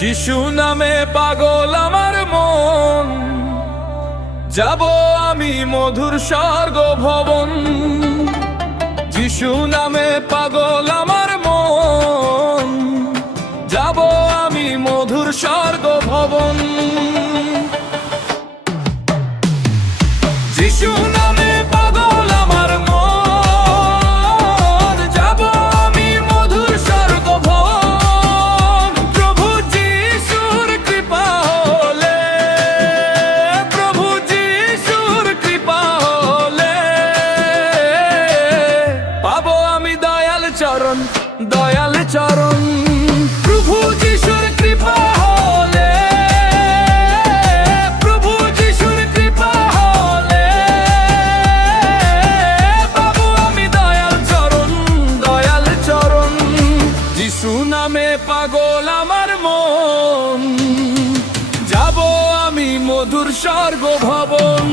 যিশু নামে পাগল আমার মন, যাব আমি মধুর স্বর্গ ভবন। যিশু নামে পাগল আমার মন, যাব আমি মধুর স্বর্গ ভবন। যিশু নামে পাগল আমার মন, যাব আমি মধুর স্বর্গ ভবন। প্রভু যিশুর কৃপা হলে, প্রভু যিশুর কৃপা হলে, পাবো আমি দয়াল চরণ, দয়াল চরণ। প্রভু যিশুর কৃপা হলে, প্রভু যিশুর কৃপা হলে, পাবো আমি দয়াল চরণ, দয়াল চরণ। যিশু নামে পাগল আমার মন, যাব আমি মধুর স্বর্গ ভবন।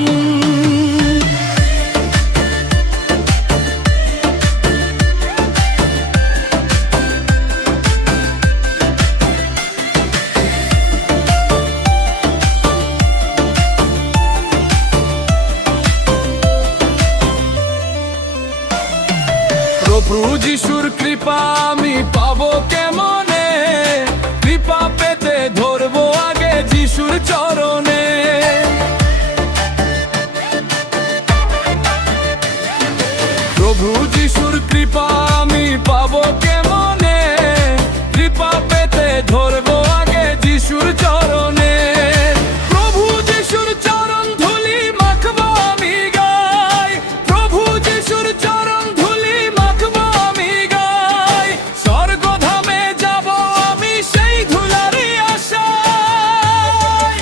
প্রভু যিশুর কৃপা আমি পাবো কেমনে? কৃপা পেতে ধরবো আগে যিশুর চরণে। প্রভু যিশুর কৃপা আমি পাবো কেমনে? কৃপা পেতে ধরবো আগে যিশুর চরণে। প্রভু যিশুর চরণ ধুলি মাখবো আমি গাই, প্রভু যিশুর চরণ ধুলি মাখবো আমি গাই। স্বর্গধামে যাব আমি সেই ধুলারই আশায়।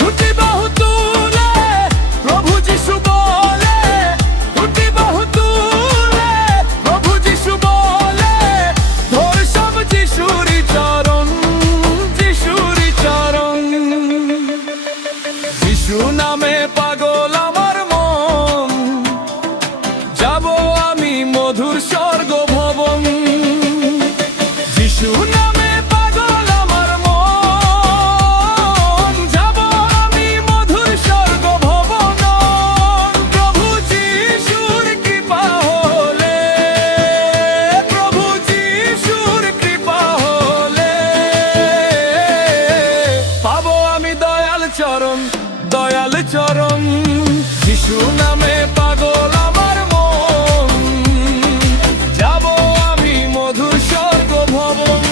দুটি বাহু তুলে প্রভু যিশু বলে, দুটি বাহু তুলে প্রভু যিশু বলে, ধর সব যিশুরই চরণ, যিশুরই চরণ। যিশু নামে পাগল আমার মন, যাব আমি মধুর স্বর্গ ভবন। যিশু নামে পাগল আমার মন, যাব আমি মধুর স্বর্গ ভবন। প্রভু যিশুর কৃপা হলে, প্রভু যিশুর কৃপা হলে, পাবো আমি দয়াল চরণ, দয়াল চরণ। যিশু নামে পাগল আমার মন, যাব আমি মধুর স্বর্গ ভবন।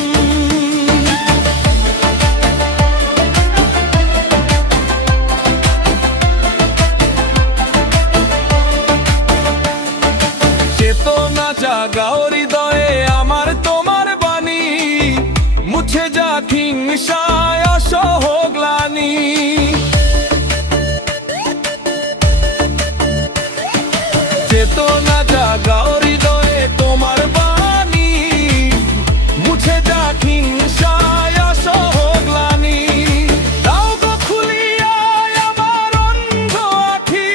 চেতনা জাগাও হৃদয়ে আমার তোমার বাণী, মুছে যাক হিংসায় অসহ গ্লানি। চেতনা জাগাও হৃদয়ে তোমার বাণী, মুছে যাক হিংসায় অসহ গ্লানি। দাও গো খুলিয়া আমার অন্ধ আখি,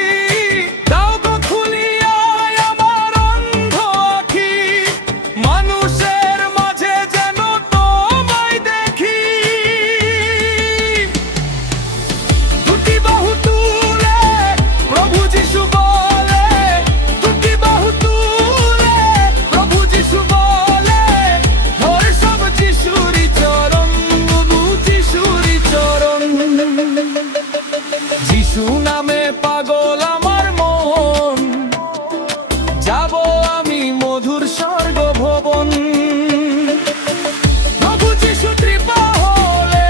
দাও গো খুলিয়া আমার অন্ধ আখি। মানুষের মাঝে যেন তোমায় দেখি। দুটি বাহু তুলে প্রভু যিশু বলে, দুটি বাহু তুলে প্রভু যিশু বলে, ধর সব যিশুরই চরণ, প্রভু যিশুরই চরণ। যিশু নামে পাগল আমার মন, যাব আমি মধুর স্বর্গ ভবন। প্রভু যিশু কৃপা হলে,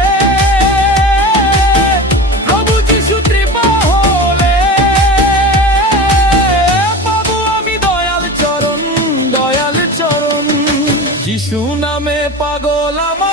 প্রভু যিশু কৃপা হলে, পাবো আমি দয়াল চরণ, দয়াল চরণ। যিশু নামে পাগল আমার